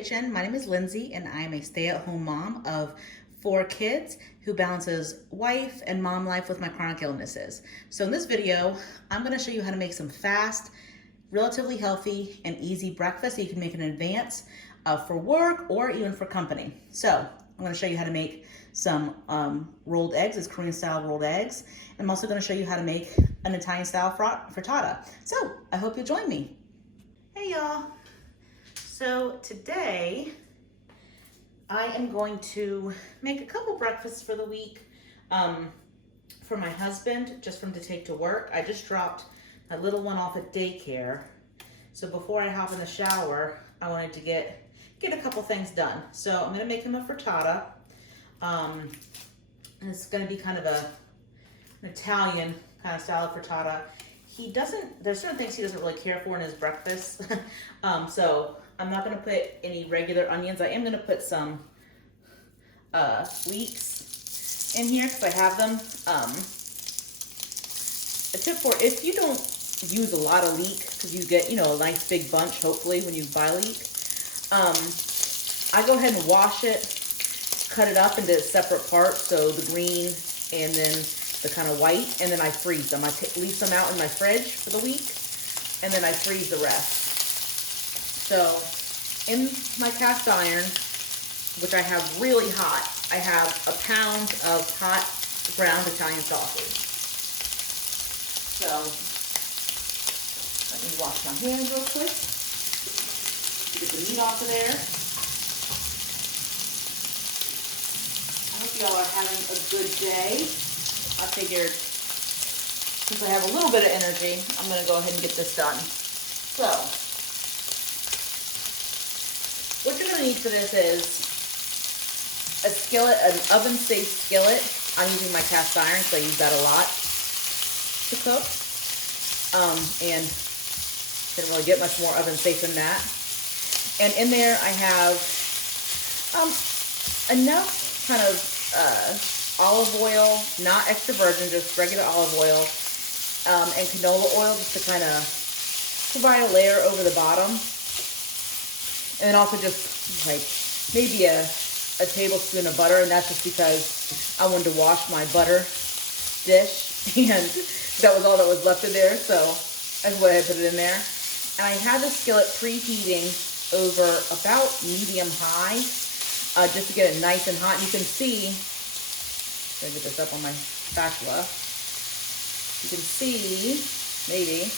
Kitchen. My name is Lindsay and I am a stay-at-home mom of 4 kids who balances wife and mom life with my chronic illnesses. So in this video, I'm going to show you how to make some fast, relatively healthy and easy breakfast that you can make in advance for work or even for company. So I'm going to show you how to make some rolled eggs. It's Korean style rolled eggs. I'm also going to show you how to make an Italian style frittata. So I hope you'll join me. Hey y'all. So today I am going to make a couple breakfasts for the week for my husband, just for him to take to work. I just dropped my little one off at daycare. So before I hop in the shower, I wanted to get a couple things done. So I'm gonna make him a frittata. And it's gonna be kind of an Italian kind of style of frittata. There's certain things he doesn't really care for in his breakfast. So I'm not gonna put any regular onions. I am gonna put some leeks in here because I have them. A tip for if you don't use a lot of leek, because you get, a nice big bunch, hopefully, when you buy leek. I go ahead and wash it, cut it up into separate parts, so the green and then the kind of white, and then I freeze them. I leave some out in my fridge for the week, and then I freeze the rest. So in my cast iron, which I have really hot, I have a pound of hot ground Italian sausage. So let me wash my hands real quick. Get the meat off of there. I hope y'all are having a good day. I figured since I have a little bit of energy, I'm going to go ahead and get this done. So what you're going to need for this is a skillet, an oven-safe skillet. I'm using my cast iron, so I use that a lot to cook. And didn't really get much more oven-safe than that. And in there I have enough kind of olive oil, not extra virgin, just regular olive oil, and canola oil just to kind of provide a layer over the bottom. And then also just like maybe a tablespoon of butter, and that's just because I wanted to wash my butter dish, and that was all that was left in there, so I went ahead and put it in there. And I have the skillet preheating over about medium-high, just to get it nice and hot. And you can see, let me get this up on my spatula. You can see, maybe,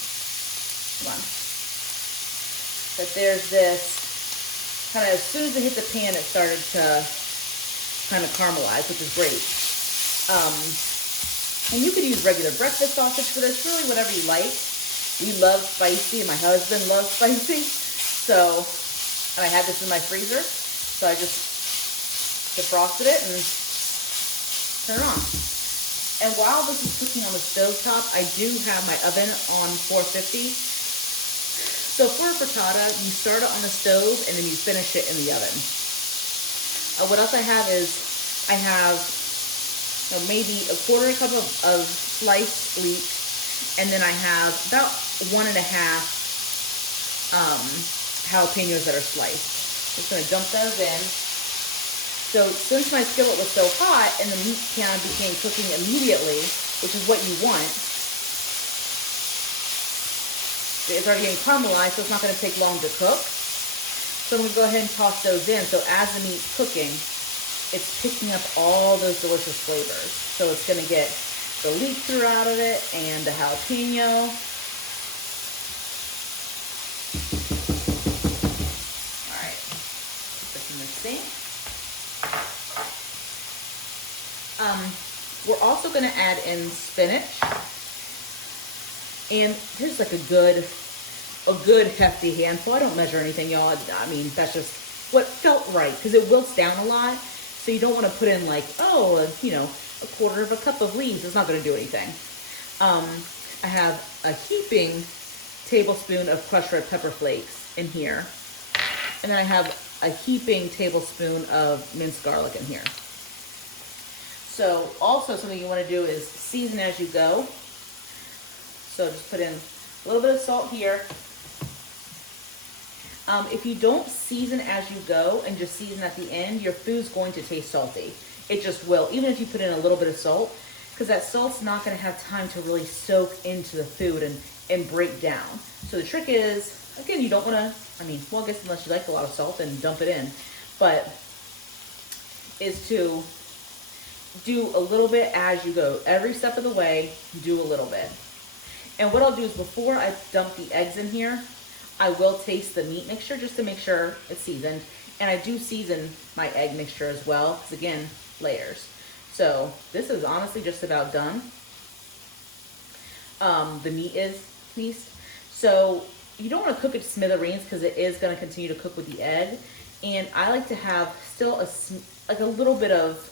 come on, that there's this, kind of as soon as it hit the pan, it started to kind of caramelize, which is great. And you could use regular breakfast sausage for this, really whatever you like. We love spicy, and my husband loves spicy. So, and I had this in my freezer, so I just defrosted it and turn it on. And while this is cooking on the stovetop, I do have my oven on 450. So for a frittata, you start it on the stove and then you finish it in the oven. What else I have is, I have maybe a quarter cup of sliced leek, and then I have about 1.5 jalapeños that are sliced. Just gonna dump those in. So since my skillet was so hot and the meat kind of became cooking immediately, which is what you want, it's already getting caramelized, so it's not going to take long to cook. So I'm going to go ahead and toss those in. So as the meat's cooking, it's picking up all those delicious flavors. So it's going to get the leek through out of it and the jalapeno. All right, put this in the sink. We're also going to add in spinach. And here's like a good hefty handful. I don't measure anything, y'all. I mean, that's just what felt right, because it wilts down a lot. So you don't want to put in like, a quarter of a cup of leaves. It's not going to do anything. I have a heaping tablespoon of crushed red pepper flakes in here. And then I have a heaping tablespoon of minced garlic in here. So also something you want to do is season as you go. So just put in a little bit of salt here. If you don't season as you go and just season at the end, your food's going to taste salty. It just will, even if you put in a little bit of salt, because that salt's not going to have time to really soak into the food and break down. So the trick is, again, you don't want to, I mean, well, I guess unless you like a lot of salt, then dump it in, but is to do a little bit as you go. Every step of the way, do a little bit. And what I'll do is before I dump the eggs in here, I will taste the meat mixture just to make sure it's seasoned. And I do season my egg mixture as well, because again, layers. So this is honestly just about done. The meat is pieced. So you don't want to cook it to smithereens because it is going to continue to cook with the egg. And I like to have still like a little bit of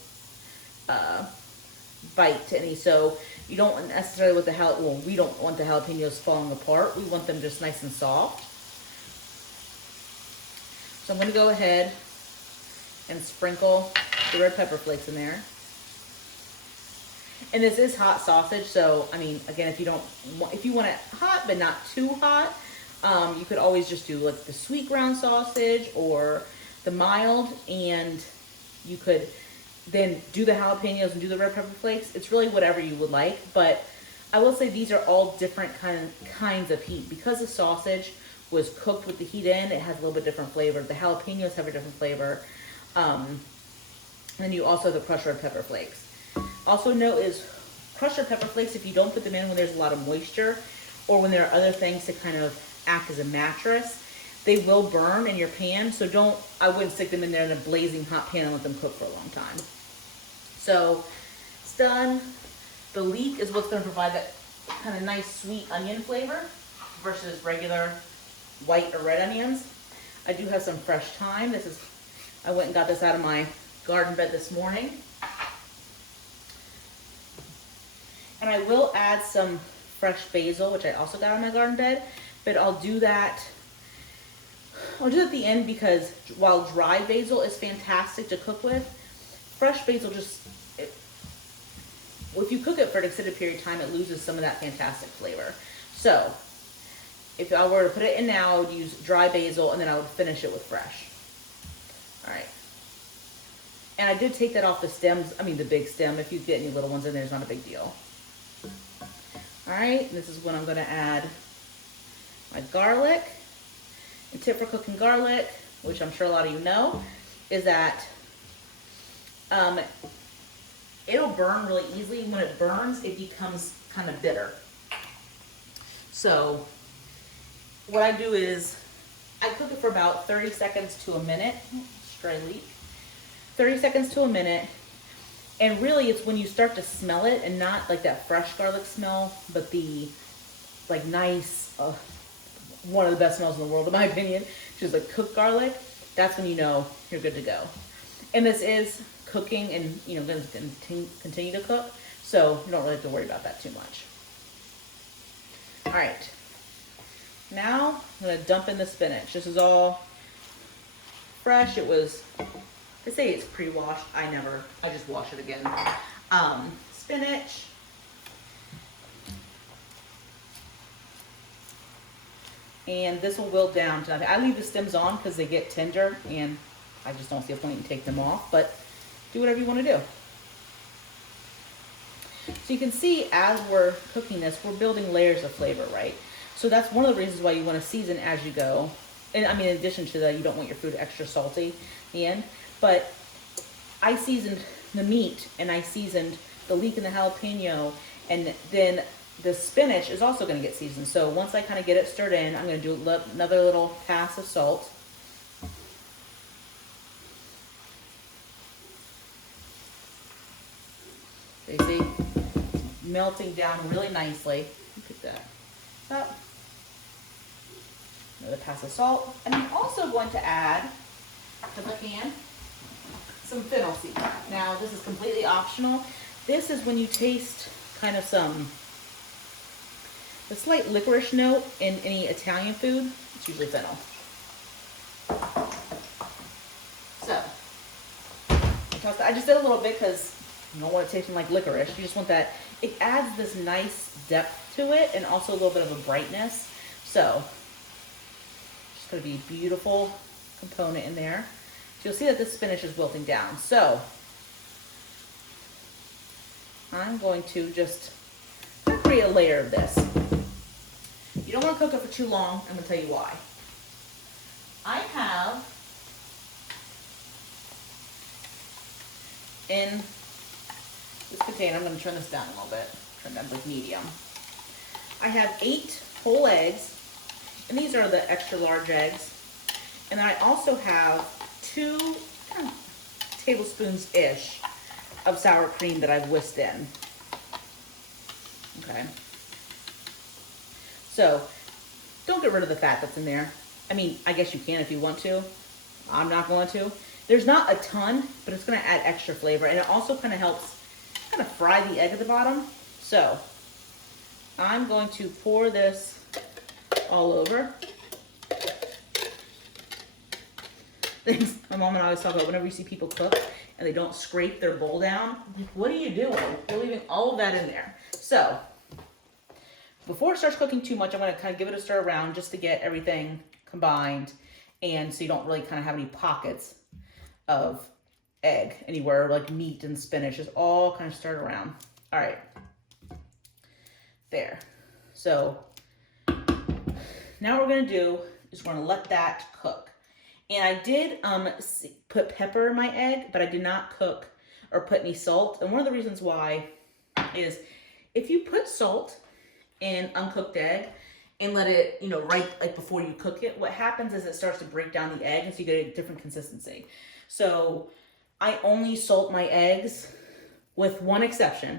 bite to any. So you don't necessarily want we don't want the jalapenos falling apart. We want them just nice and soft. So I'm going to go ahead and sprinkle the red pepper flakes in there. And this is hot sausage, so I mean, again, if you want it hot but not too hot, you could always just do like the sweet ground sausage or the mild, and you could then do the jalapenos and do the red pepper flakes. It's really whatever you would like, but I will say these are all different kinds of heat. Because the sausage was cooked with the heat in, it has a little bit different flavor. The jalapenos have a different flavor. And then you also have the crushed red pepper flakes. Also note is crushed red pepper flakes, if you don't put them in when there's a lot of moisture or when there are other things to kind of act as a mattress, they will burn in your pan. So I wouldn't stick them in there in a blazing hot pan and let them cook for a long time. So it's done. The leek is what's going to provide that kind of nice sweet onion flavor versus regular white or red onions. I do have some fresh thyme. I went and got this out of my garden bed this morning. And I will add some fresh basil, which I also got out of my garden bed, but I'll do that at the end, because while dry basil is fantastic to cook with, fresh basil if you cook it for an extended period of time, it loses some of that fantastic flavor. So if I were to put it in now, I would use dry basil and then I would finish it with fresh. All right. And I did take that off the stems, the big stem. If you get any little ones in there, it's not a big deal. All right, this is when I'm going to add my garlic. A tip for cooking garlic, which I'm sure a lot of you know, is that it'll burn really easily. When it burns, it becomes kind of bitter. So what I do is I cook it for about 30 seconds to a minute. Stray leak. 30 seconds to a minute. And really, it's when you start to smell it, and not like that fresh garlic smell, but the like nice, one of the best smells in the world, in my opinion, which is like cooked garlic. That's when you know you're good to go. And this is cooking, and going to continue to cook, so you don't really have to worry about that too much. All right, now I'm going to dump in the spinach. This is all fresh. They say it's pre-washed. I just wash it again. Spinach. And this will wilt down to nothing. I leave the stems on because they get tender, and I just don't see a point in taking them off, but do whatever you want to do. So you can see as we're cooking this, we're building layers of flavor, right? So that's one of the reasons why you want to season as you go. And in addition to that, you don't want your food extra salty in the end. But I seasoned the meat, and I seasoned the leek and the jalapeno, and then the spinach is also going to get seasoned. So once I kind of get it stirred in, I'm going to do another little pass of salt. So you see, melting down really nicely. Look at that. Up. Another pass of salt. And I'm also going to add, if I can, some fennel seeds. Now, this is completely optional. This is when you taste kind of a slight licorice note in any Italian food. It's usually fennel. So, I just did a little bit because you don't want it tasting like licorice. You just want that. It adds this nice depth to it, and also a little bit of a brightness. So, just going to be a beautiful component in there. So you'll see that this spinach is wilting down. So I'm going to just create a layer of this. You don't want to cook it for too long. I'm going to tell you why. I have in this container, I'm going to turn this down a little bit, turn down to medium. I have 8 whole eggs, and these are the extra large eggs. And then I also have 2 tablespoons-ish of sour cream that I've whisked in. Okay. So don't get rid of the fat that's in there. I mean, I guess you can if you want to. I'm not going to. There's not a ton, but it's going to add extra flavor. And it also kind of helps kind of fry the egg at the bottom. So I'm going to pour this all over. Things my mom and I always talk about whenever you see people cook and they don't scrape their bowl down. What are you doing? You're leaving all of that in there. So before it starts cooking too much, I'm going to kind of give it a stir around just to get everything combined, and so you don't really kind of have any pockets of egg anywhere, like meat and spinach is all kind of stirred around. All right, there. So now what we're going to do is we're going to let that cook. And I did put pepper in my egg, but I did not cook or put any salt. And one of the reasons why is if you put salt in uncooked egg and let it, right like before you cook it, what happens is it starts to break down the egg, and so you get a different consistency. So I only salt my eggs with one exception.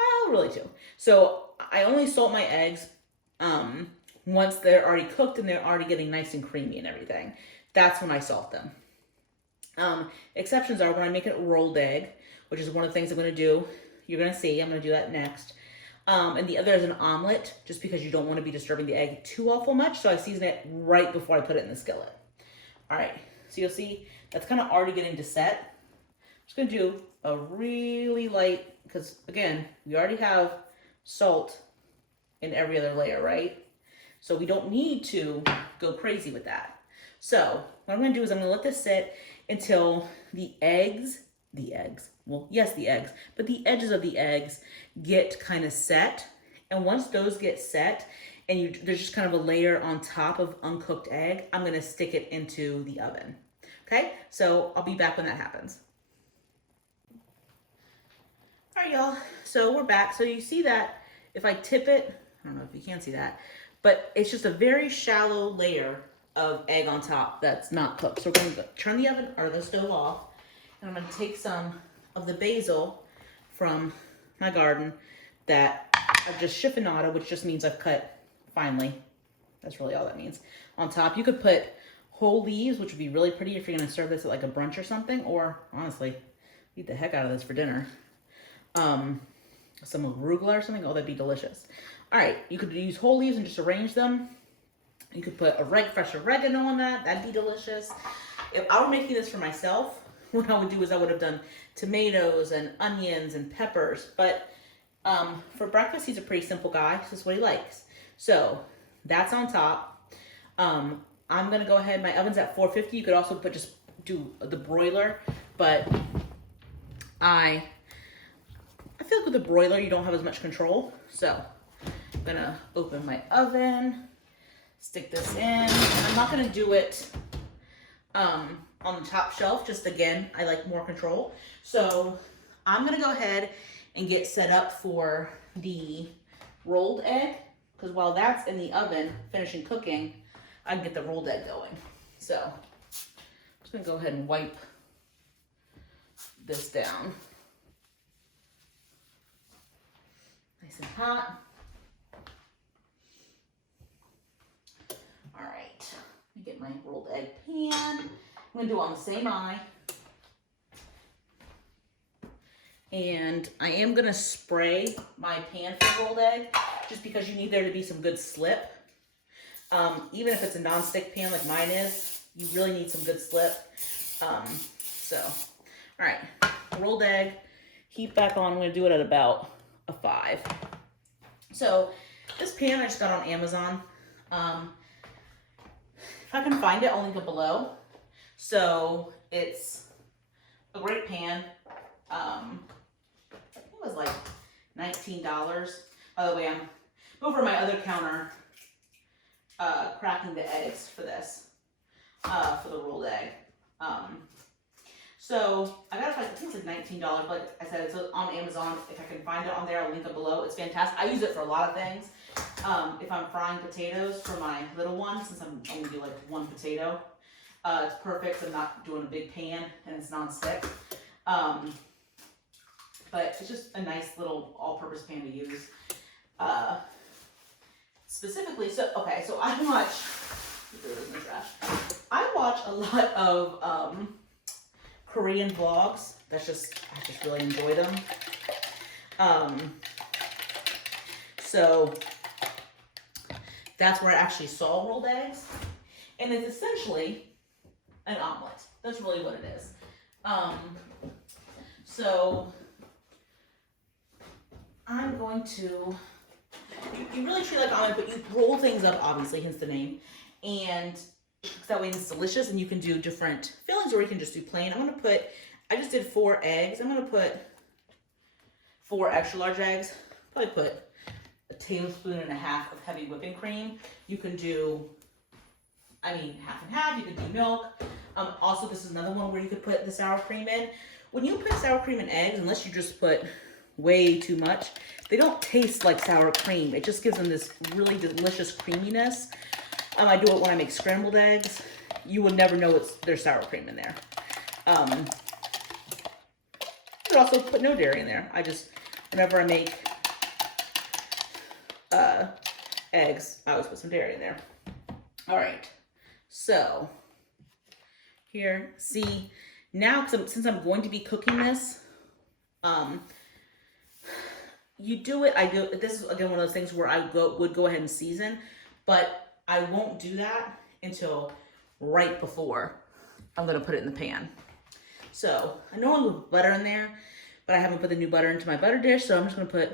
Oh, really 2. So I only salt my eggs once they're already cooked and they're already getting nice and creamy and everything. That's when I salt them. Exceptions are when I make a rolled egg, which is one of the things I'm going to do. You're going to see, I'm going to do that next. And the other is an omelet, just because you don't want to be disturbing the egg too awful much. So I season it right before I put it in the skillet. All right, so you'll see that's kind of already getting to set. I'm just going to do a really light, because again, we already have salt in every other layer, right? So we don't need to go crazy with that. So what I'm going to do is I'm going to let this sit until the eggs, well, yes, the eggs, but the edges of the eggs get kind of set. And once those get set and there's just kind of a layer on top of uncooked egg, I'm going to stick it into the oven. Okay, so I'll be back when that happens. All right, y'all, so we're back. So you see that if I tip it, I don't know if you can see that, but it's just a very shallow layer of egg on top that's not cooked. So we're going to turn the oven or the stove off, and I'm going to take some of the basil from my garden that I've just chiffonado, which just means I've cut finely. That's really all that means. On top, you could put whole leaves, which would be really pretty if you're going to serve this at like a brunch or something, or honestly, eat the heck out of this for dinner. Some arugula or something. Oh, that'd be delicious. All right, you could use whole leaves and just arrange them. You could put fresh oregano on that. That'd be delicious. If I were making this for myself, what I would do is I would have done tomatoes and onions and peppers. But for breakfast, he's a pretty simple guy. This is what he likes. So that's on top. I'm going to go ahead. My oven's at 450. You could also just do the broiler. But I feel like with the broiler, you don't have as much control. So I'm going to open my oven, stick this in. I'm not going to do it on the top shelf. Just again, I like more control. So I'm going to go ahead and get set up for the rolled egg, because while that's in the oven finishing cooking, I can get the rolled egg going. So I'm just going to go ahead and wipe this down. Nice and hot. All right, let me get my rolled egg pan. I'm going to do it on the same eye. And I am going to spray my pan for rolled egg, just because you need there to be some good slip. Even if it's a non-stick pan like mine is, you really need some good slip. So, all right, rolled egg, heat back on. I'm going to do it at about a 5. So this pan I just got on Amazon. I can find it, I'll link it below. So it's a great pan. I think it was like $19. By the way, I'm over my other counter cracking the eggs for this, for the rolled egg. So I got it for, I think it's like $19, but like I said, it's on Amazon. If I can find it on there, I'll link it below. It's fantastic. I use it for a lot of things. If I'm frying potatoes for my little one, since I'm only do like one potato, it's perfect. I'm not doing a big pan and it's non-stick. But it's just a nice little all-purpose pan to use. Specifically, so okay, so I watch a lot of Korean vlogs. I just really enjoy them. So that's where I actually saw rolled eggs, and it's essentially an omelet. That's really what it is. So I'm going to, you really treat it like omelet, but you roll things up, obviously, hence the name, and that way it's delicious, and you can do different fillings, or you can just do plain. I just did 4 eggs. I'm gonna put 4 extra large eggs. Probably put a tablespoon and a half of heavy whipping cream. You can do, half and half. You could do milk. Also, this is another one where you could put the sour cream in. When you put sour cream in eggs, unless you just put way too much, they don't taste like sour cream. It just gives them this really delicious creaminess. I do it when I make scrambled eggs. You would never know there's sour cream in there. You could also put no dairy in there. Whenever I make eggs, I always put some dairy in there. All right, so here, see, now since I'm going to be cooking this, you do it, this is again one of those things where I would go ahead and season, but I won't do that until right before I'm gonna put it in the pan. So I normally put butter in there, but I haven't put the new butter into my butter dish, so I'm just gonna put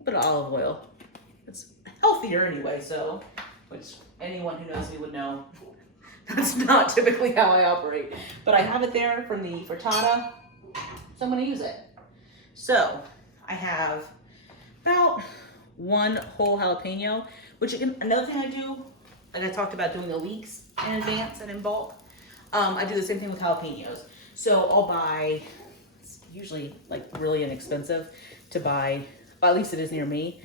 a bit of olive oil. It's healthier anyway, so, which anyone who knows me would know that's not typically how I operate. But I have it there from the frittata, so I'm gonna use it. So I have about 1 whole jalapeno, which again, another thing I do, like I talked about doing the leeks in advance and in bulk, I do the same thing with jalapenos. So I'll buy, it's usually like really inexpensive to buy, well, at least it is near me,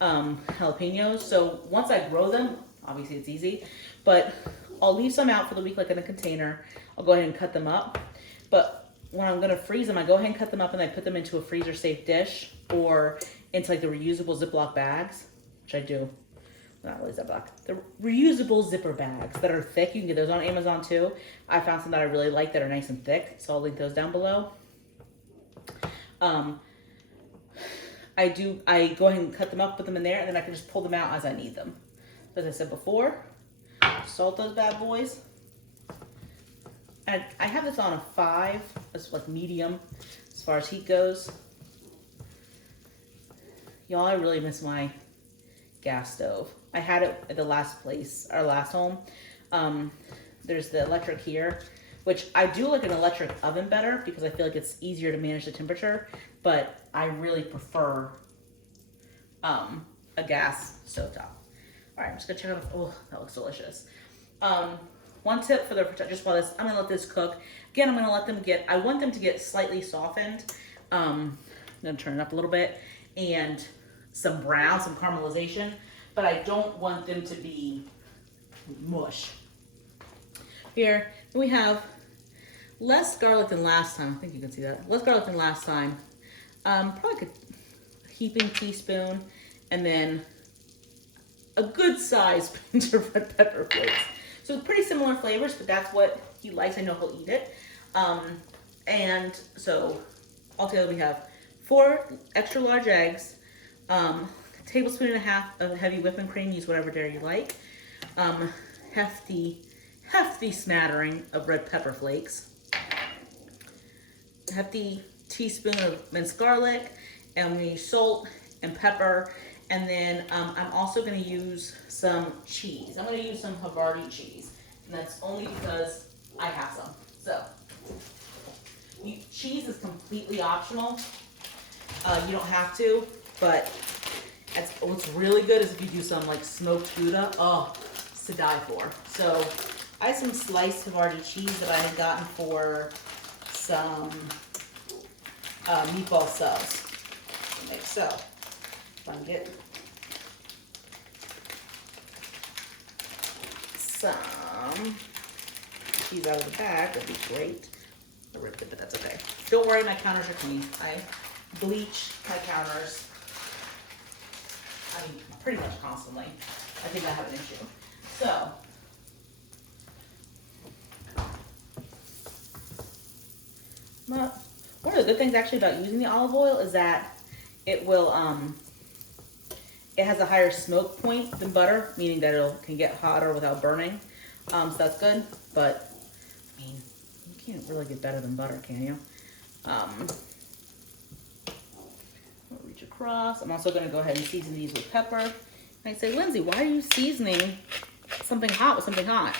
jalapenos. So once I grow them, obviously it's easy, but I'll leave some out for the week, like in a container. I'll go ahead and cut them up. But when I'm gonna freeze them, I go ahead and cut them up and I put them into a freezer safe dish or into like the reusable Ziploc bags, which I do. Not really Ziploc. The reusable zipper bags that are thick. You can get those on Amazon too. I found some that I really like that are nice and thick, so I'll link those down below. I go ahead and cut them up, put them in there, and then I can just pull them out as I need them. As I said before, salt those bad boys. And I have this on a 5, that's like medium as far as heat goes. Y'all, I really miss my gas stove. I had it at the last place, our last home. There's the electric here, which I do like an electric oven better because I feel like it's easier to manage the temperature, but I really prefer a gas stovetop. All right, I'm just gonna check it out. Oh, that looks delicious. One tip for just while this, I'm gonna let this cook. Again, I'm gonna let them I want them to get slightly softened. I'm gonna turn it up a little bit and some brown, some caramelization, but I don't want them to be mush. Here, we have less garlic than last time. I think you can see that. Less garlic than last time. Probably like a heaping teaspoon, and then a good size pinch of red pepper flakes. So pretty similar flavors, but that's what he likes. I know he'll eat it. And so altogether we have 4 extra large eggs, a tablespoon and a half of heavy whipping cream, use whatever dairy you like, hefty smattering of red pepper flakes, a hefty teaspoon of minced garlic, and we use salt and pepper And then I'm also going to use some cheese. I'm going to use some Havarti cheese. And that's only because I have some. So, cheese is completely optional. You don't have to, but what's really good is if you do some like smoked Gouda. Oh, it's to die for. So, I have some sliced Havarti cheese that I had gotten for some meatball subs. Like so. If I can get some cheese out of the bag, that'd be great. I ripped it, but that's okay. Don't worry, my counters are clean. I bleach my counters. I mean, pretty much constantly. I think I have an issue. So, well, one of the good things actually about using the olive oil is that it will, it has a higher smoke point than butter, meaning that it can get hotter without burning. So that's good, but I mean, you can't really get better than butter, can you? I'll reach across. I'm also gonna go ahead and season these with pepper. And I say, Lindsay, why are you seasoning something hot with something hot?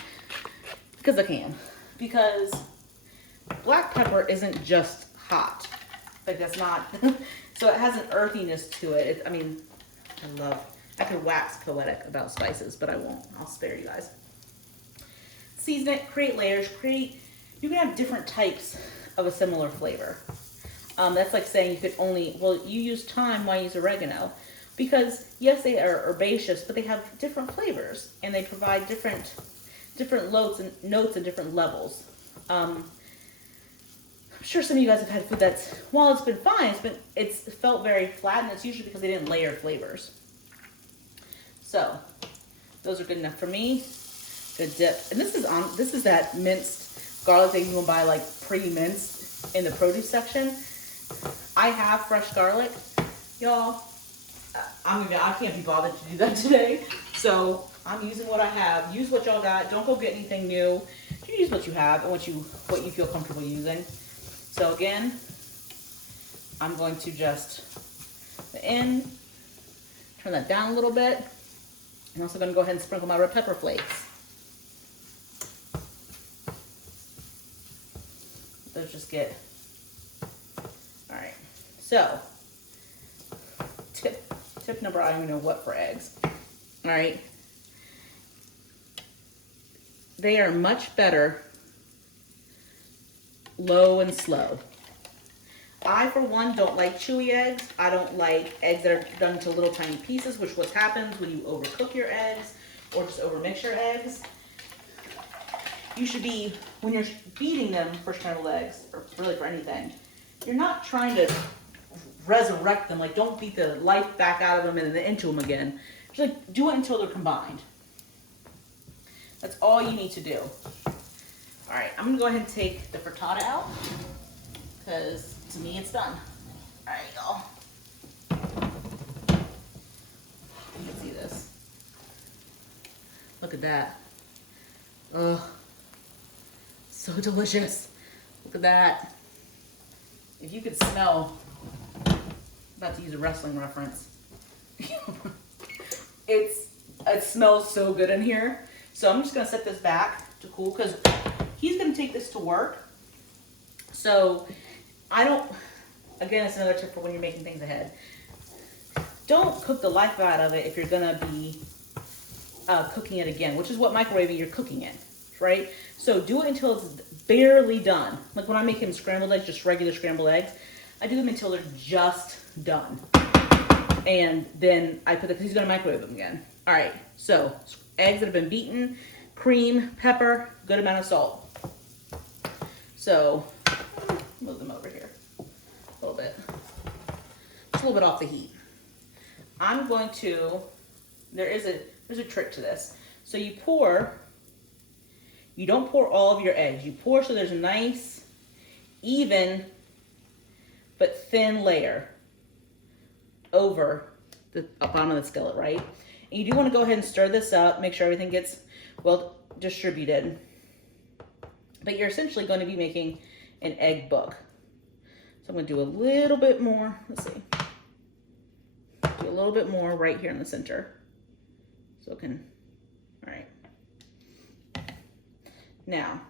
Because I can. Because black pepper isn't just hot. Like that's not, so it has an earthiness to it. I mean, I could wax poetic about spices, but I won't. I'll spare you guys. Season it, create layers, you can have different types of a similar flavor. That's like saying you could only, well, you use thyme, why use oregano? Because yes, they are herbaceous, but they have different flavors and they provide different notes and different levels. I'm sure some of you guys have had food that's, while it's been fine, it's felt very flat, and it's usually because they didn't layer flavors. So those are good enough for me. Good dip. And this is that minced garlic that you can buy like pre-minced in the produce section. I have fresh garlic, y'all. I can't be bothered to do that today. So I'm using what I have. Use what y'all got. Don't go get anything new. You use what you have and what you feel comfortable using. So again, I'm going to just turn that down a little bit. I'm also going to go ahead and sprinkle my red pepper flakes. Those just get, all right. So, tip number, I don't even know what for eggs. All right. They are much better low and slow. I, for one, don't like chewy eggs. I don't like eggs that are done into little tiny pieces, which what happens when you overcook your eggs or just overmix your eggs. You should be, when you're beating them for scrambled eggs, or really for anything, you're not trying to resurrect them. Like, don't beat the life back out of them and then into them again. Just like, do it until they're combined. That's all you need to do. All right, I'm gonna go ahead and take the frittata out because to me it's done. All right, y'all. You can see this. Look at that. Ugh, so delicious. Look at that. If you could smell, I'm about to use a wrestling reference. It smells so good in here. So I'm just gonna set this back to cool because he's gonna take this to work. So again, it's another tip for when you're making things ahead. Don't cook the life out of it if you're gonna be cooking it again, which is what microwaving you're cooking in, right? So do it until it's barely done. Like when I make him scrambled eggs, just regular scrambled eggs, I do them until they're just done. And then I put because he's gonna microwave them again. All right, so eggs that have been beaten, cream, pepper, good amount of salt. So move them over here a little bit, just a little bit off the heat. I'm going to, there's a trick to this. So you don't pour all of your eggs. You pour so there's a nice, even, but thin layer over the bottom of the skillet, right? And you do want to go ahead and stir this up, make sure everything gets well distributed. But you're essentially going to be making an egg book. So I'm going to do a little bit more. Let's see. Do a little bit more right here in the center. So it can, all right. Now,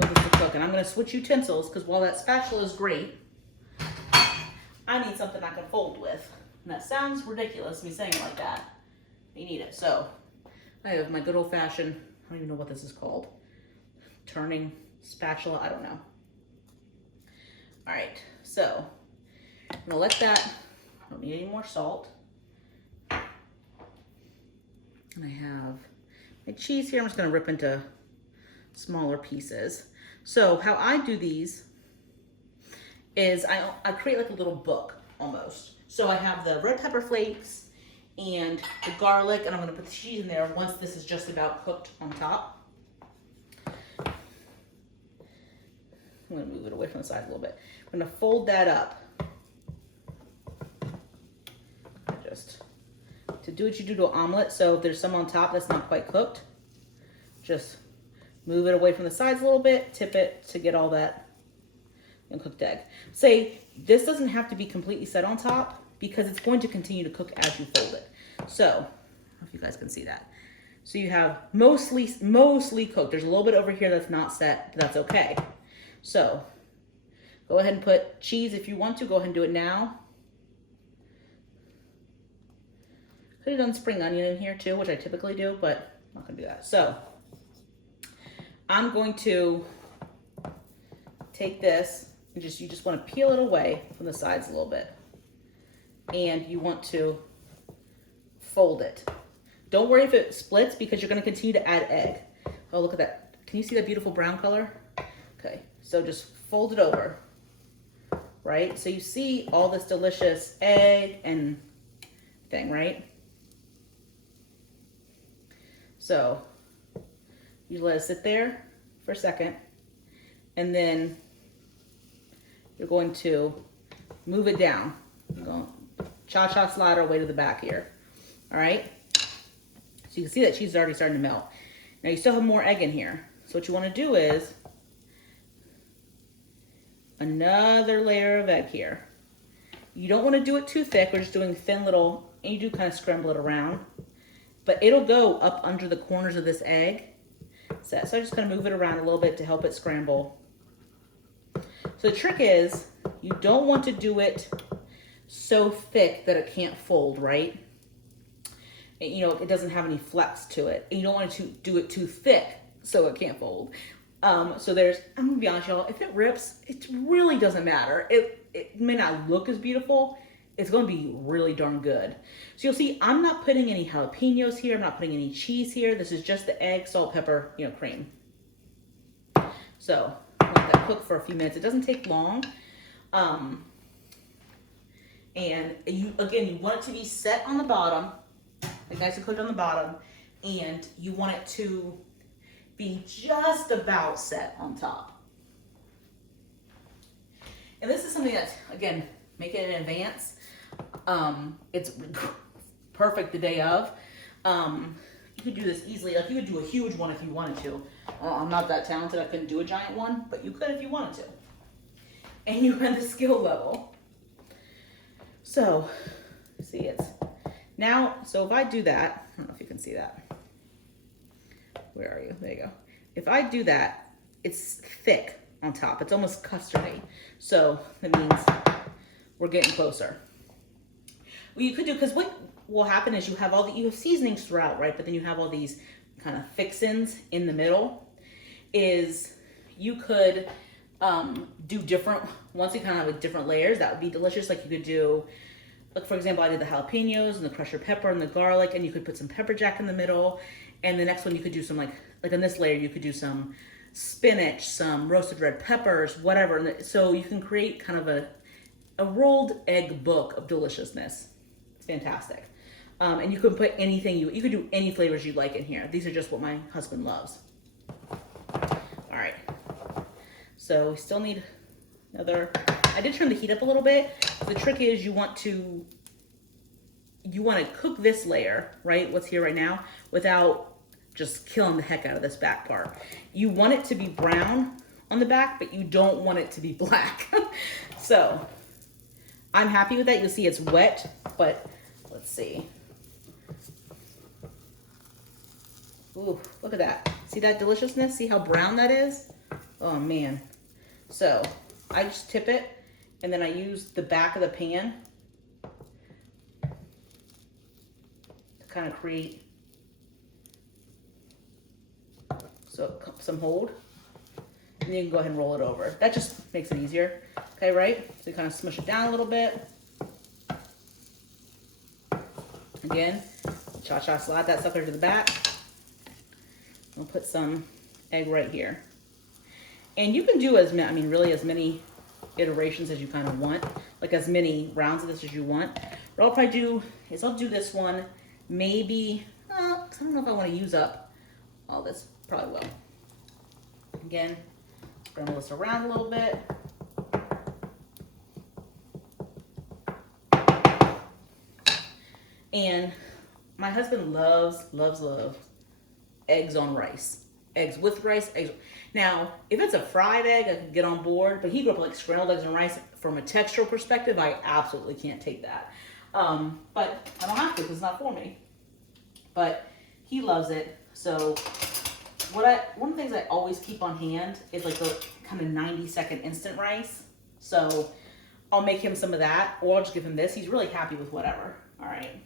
move this to cook, and I'm gonna switch utensils because while that spatula is great, I need something I can fold with. And that sounds ridiculous, me saying it like that. You need it. So I have my good old fashioned, I don't even know what this is called, turning spatula, I don't know. All right, so I'm gonna let that, I don't need any more salt. And I have my cheese here. I'm just gonna rip into smaller pieces. So how I do these is I create like a little book almost. So I have the red pepper flakes and the garlic, and I'm gonna put the cheese in there once this is just about cooked on top. I'm gonna move it away from the side a little bit. I'm gonna fold that up. Just to do what you do to an omelet. So if there's some on top that's not quite cooked, just move it away from the sides a little bit, tip it to get all that cooked egg. Say this doesn't have to be completely set on top because it's going to continue to cook as you fold it. So, I don't know if you guys can see that. So you have mostly cooked. There's a little bit over here that's not set, but that's okay. So go ahead and put cheese if you want to. Go ahead and do it now. Could have done spring onion in here too, which I typically do, but I'm not gonna do that. So I'm going to take this and you just want to peel it away from the sides a little bit. And you want to fold it. Don't worry if it splits because you're going to continue to add egg. Oh, look at that. Can you see that beautiful brown color? Okay, so just fold it over, right? So you see all this delicious egg and thing, right? So you let it sit there for a second, and then you're going to move it down. Go cha-cha slide our way to the back here. All right? So you can see that cheese is already starting to melt. Now you still have more egg in here. So what you want to do is another layer of egg here. You don't want to do it too thick. We're just doing thin little, and you do kind of scramble it around. But it'll go up under the corners of this egg. So I'm just going to move it around a little bit to help it scramble. So the trick is you don't want to do it so thick that it can't fold, right? And, you know, it doesn't have any flex to it. And you don't want to do it too thick so it can't fold. So there's, I'm going to be honest, y'all, if it rips, it really doesn't matter. It may not look as beautiful. It's going to be really darn good. So you'll see I'm not putting any jalapeños here. I'm not putting any cheese here. This is just the egg, salt, pepper, cream. So let that cook for a few minutes. It doesn't take long. And you want it to be set on the bottom, like nice and cooked on the bottom, and you want it to be just about set on top. And this is something that's, again, make it in advance. It's perfect the day of. You could do this easily. Like you could do a huge one if you wanted to. I'm not that talented. I couldn't do a giant one, but you could if you wanted to. And you have the skill level. So, see it's now. So if I do that, I don't know if you can see that. Where are you? There you go. If I do that, it's thick on top. It's almost custardy. So that means we're getting closer. Well, you could do, because what will happen is you have seasonings throughout, right? But then you have all these kind of fixins in the middle. Is you could do different, once you kind of have like different layers, that would be delicious. Like you could do, like for example, I did the jalapeños and the crushed red pepper and the garlic, and you could put some pepper jack in the middle. And the next one you could do some like on this layer, you could do some spinach, some roasted red peppers, whatever. And so you can create kind of a rolled egg book of deliciousness. It's fantastic. And you can put anything, you could do any flavors you'd like in here. These are just what my husband loves. All right. So we still need another, I did turn the heat up a little bit. The trick is you want to cook this layer, right? What's here right now, without just killing the heck out of this back part. You want it to be brown on the back, but you don't want it to be black. So I'm happy with that. You'll see it's wet, but let's see. Ooh, look at that. See that deliciousness? See how brown that is? Oh man. So I just tip it and then I use the back of the pan to kind of create some hold. And you can go ahead and roll it over. That just makes it easier. Okay, right? So you kind of smush it down a little bit. Again, cha-cha slide that sucker to the back. I'll put some egg right here. And you can do as many iterations as you kind of want, like as many rounds of this as you want. What I'll probably do is I'll do this one maybe, 'cause I don't know if I want to use up all this, probably will. Again, scramble this around a little bit. And my husband loves eggs on rice. Eggs with rice, eggs. Now, if it's a fried egg, I can get on board, but he grew up like scrambled eggs and rice. From a textural perspective, I absolutely can't take that. But I don't have to because it's not for me. But he loves it. So one of the things I always keep on hand is like the kind of 90-second instant rice. So I'll make him some of that, or I'll just give him this. He's really happy with whatever. All right.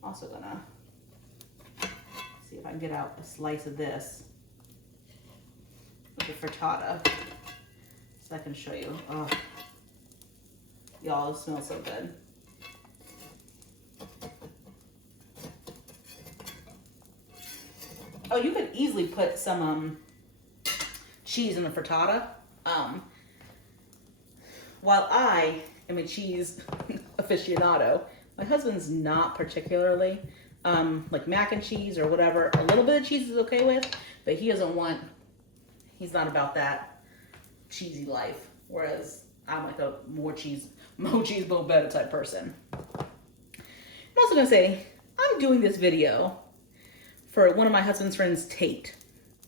Also gonna see if I can get out a slice of this with the frittata so I can show you. Oh, y'all, it smells so good. Oh, you could easily put some cheese in the frittata. While I am a cheese aficionado, my husband's not particularly. Like mac and cheese or whatever, a little bit of cheese is okay with, but he's not about that cheesy life. Whereas I'm like a more cheese, more better type person. I'm also gonna say, I'm doing this video for one of my husband's friends, Tate.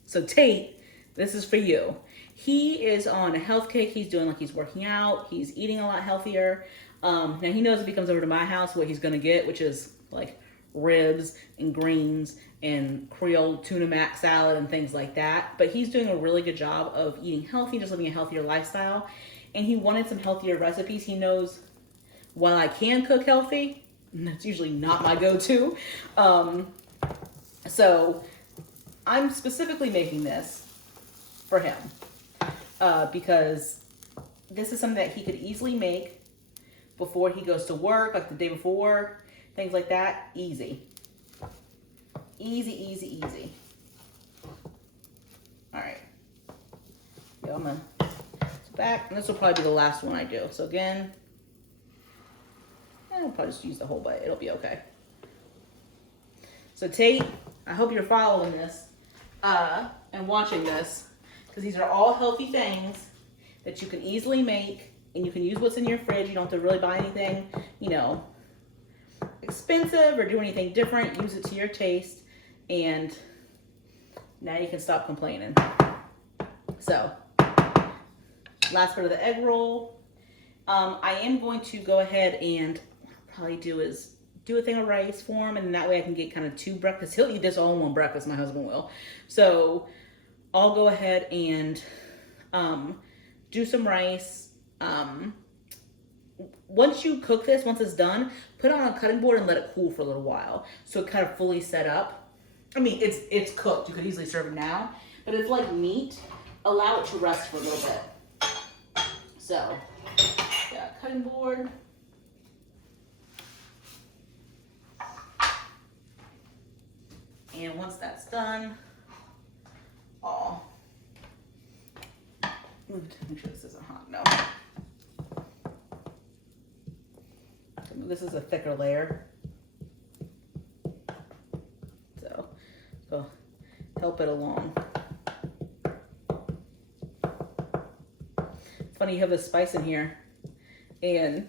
So Tate, this is for you. He is on a health kick. He's doing like he's working out. He's eating a lot healthier. Now he knows if he comes over to my house what he's gonna get, which is like ribs and greens and Creole tuna mac salad and things like that. But he's doing a really good job of eating healthy, just living a healthier lifestyle. And he wanted some healthier recipes. He knows while I can cook healthy, that's usually not my go-to. So I'm specifically making this for him because this is something that he could easily make before he goes to work, like the day before, things like that. Easy. Easy, easy, easy. All right. Yo, I'm gonna back, and this will probably be the last one I do. So again, I'll probably just use the whole bite. It'll be okay. So Tate, I hope you're following this and watching this, because these are all healthy things that you can easily make, and you can use what's in your fridge. You don't have to really buy anything, you know, expensive or do anything different. Use it to your taste, and now you can stop complaining. So, last part of the egg roll. I am going to go ahead and what I'll probably do is do a thing of rice for him, and that way I can get kind of two breakfasts. He'll eat this all in one breakfast, my husband will. So I'll go ahead and do some rice. Once you cook this, once it's done, put it on a cutting board and let it cool for a little while so it kind of fully set up. I mean, it's cooked. You could easily serve it now, but it's like meat. Allow it to rest for a little bit. So, yeah, cutting board. And once that's done, make sure this isn't hot. No. This is a thicker layer. So help it along. It's funny, you have this spice in here. And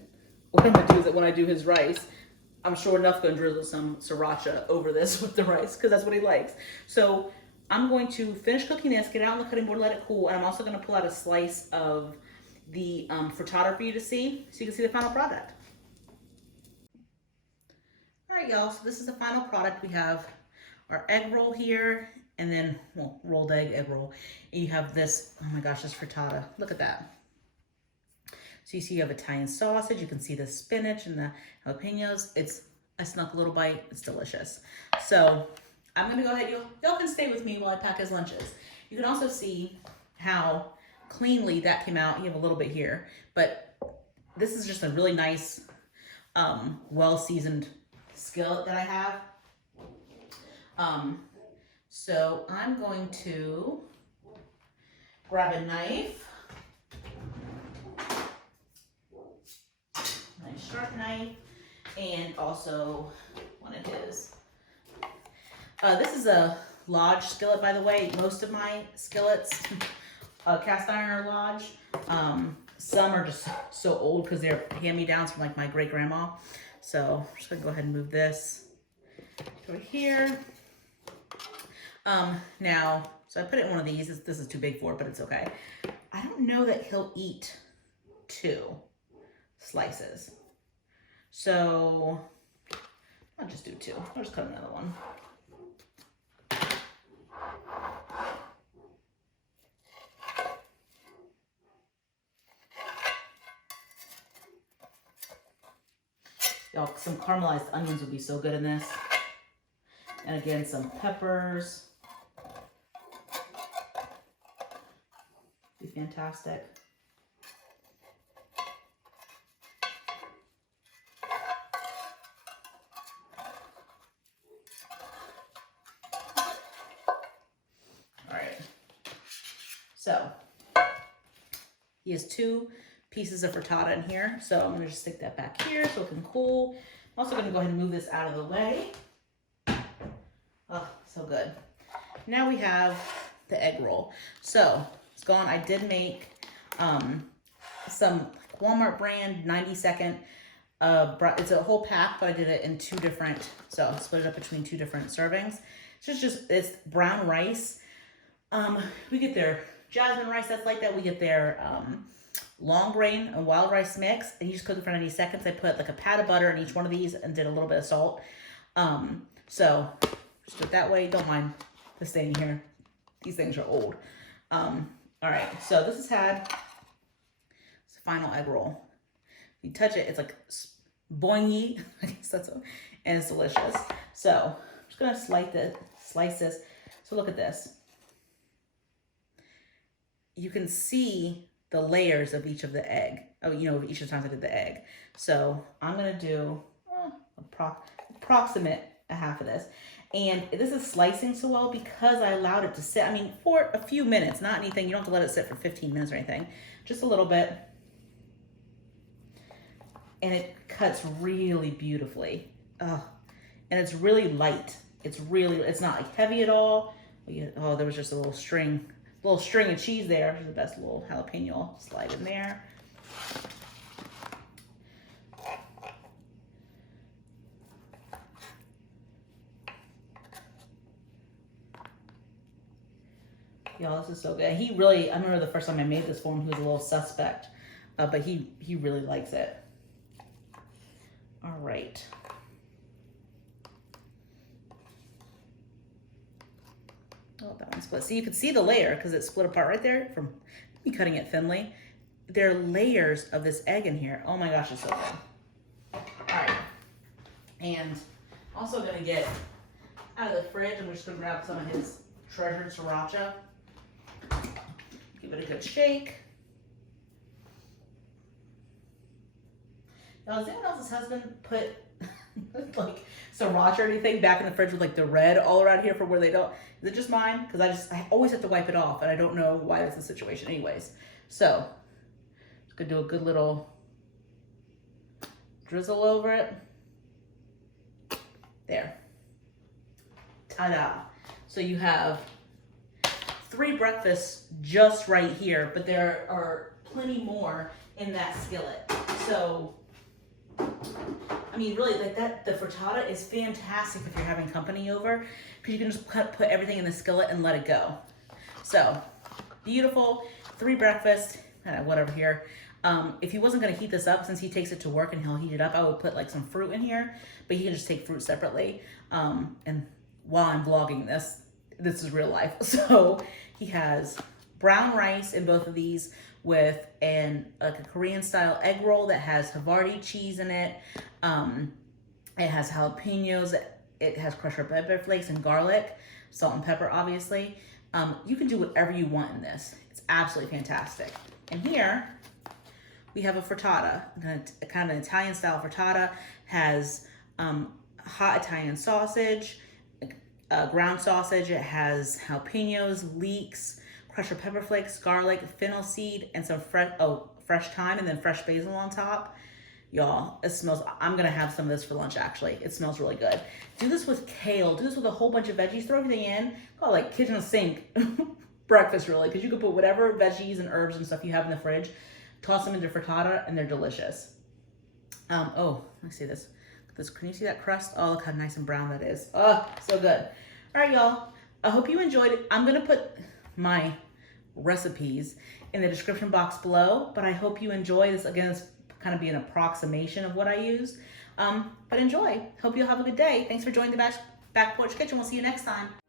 what I'm gonna do is that when I do his rice, I'm sure enough gonna drizzle some sriracha over this with the rice, because that's what he likes. So I'm going to finish cooking this, get it out on the cutting board, let it cool, and I'm also gonna pull out a slice of the frittata for you to see, so you can see the final product. right, y'all, so this is the final product. We have our egg roll here, and then, well, rolled egg roll. And you have this, oh my gosh, this frittata. Look at that. So you see you have Italian sausage. You can see the spinach and the jalapeños. I snuck a little bite. It's delicious. So I'm gonna go ahead, y'all can stay with me while I pack his lunches. You can also see how cleanly that came out. You have a little bit here, but this is just a really nice, well-seasoned skillet that I have. So I'm going to grab a knife, nice sharp knife, and also one of his. This is a Lodge skillet, by the way. Most of my skillets, cast iron or Lodge. Some are just so old because they're hand-me-downs from like my great-grandma. So I'm just gonna go ahead and move this over here. Now, so I put it in one of these. This is too big for it, but it's okay. I don't know that he'll eat 2 slices. So I'll just do 2. I'll just cut another one. Y'all, some caramelized onions would be so good in this. And again, some peppers. Be fantastic. All right. So he has 2 pieces of frittata in here. So I'm gonna just stick that back here so it can cool. I'm also gonna go ahead and move this out of the way. Oh, so good. Now we have the egg roll. So it's gone. I did make some Walmart brand 90-second. It's a whole pack, but I did it in 2 different. So I split it up between 2 different servings. It's brown rice. We get their jasmine rice that's like that. We get their long grain and wild rice mix, and you just cook it for 90 seconds. I put like a pat of butter in each one of these and did a little bit of salt. So just do it that way. Don't mind the stain here. These things are old. All right, so this has had it's the final egg roll. You touch it, it's like boingy. I guess that's what, and it's delicious. So I'm just gonna slice this. So look at this. You can see the layers of each of the egg. Oh, you know, each of the times I did the egg. So I'm gonna do approximate a half of this. And this is slicing so well because I allowed it to sit, I mean, for a few minutes, not anything. You don't have to let it sit for 15 minutes or anything. Just a little bit. And it cuts really beautifully. Oh, and it's really light. It's not like heavy at all. Oh, there was just a little string of cheese there. There's the best little jalapeno slide in there. Y'all, this is so good. He really, I remember the first time I made this for him, he was a little suspect, but he really likes it. All right. Oh, that one split. See, you can see the layer because it split apart right there from me cutting it thinly. There are layers of this egg in here. Oh my gosh, it's so good. All right. And also gonna get out of the fridge, and we're just gonna grab some of his treasured sriracha. Give it a good shake. Now, does anyone else's husband put like sriracha or anything back in the fridge with like the red all around here for where they don't? Is it just mine? Because I always have to wipe it off, and I don't know why that's the situation anyways. So just gonna do a good little drizzle over it. There. Ta-da. So you have 3 breakfasts just right here, but there are plenty more in that skillet. So, I mean, really, like that, the frittata is fantastic if you're having company over, because you can just put everything in the skillet and let it go. So, beautiful, 3 breakfasts, whatever here. If he wasn't gonna heat this up, since he takes it to work and he'll heat it up, I would put like some fruit in here, but he can just take fruit separately. And while I'm vlogging this is real life. So he has brown rice in both of these with like a Korean style egg roll that has Havarti cheese in it. It has jalapeños, it has crushed red pepper flakes and garlic, salt and pepper, obviously. You can do whatever you want in this. It's absolutely fantastic. And here we have a frittata, a kind of an Italian style frittata. Has hot Italian sausage, ground sausage. It has jalapeños, leeks, crushed red pepper flakes, garlic, fennel seed, and some fresh thyme, and then fresh basil on top. Y'all, it smells, I'm gonna have some of this for lunch actually. It smells really good. Do this with kale, do this with a whole bunch of veggies, throw everything in, call it like kitchen sink breakfast really, because you can put whatever veggies and herbs and stuff you have in the fridge, toss them into frittata, and they're delicious. Oh, let me see this. Can you see that crust? Oh, look how nice and brown that is. Oh, so good. All right, y'all, I hope you enjoyed it. I'm gonna put my recipes in the description box below, but I hope you enjoy this. Again, it's kind of be an approximation of what I use. But enjoy. Hope you'll have a good day. Thanks for joining the Back Porch Kitchen. We'll see you next time.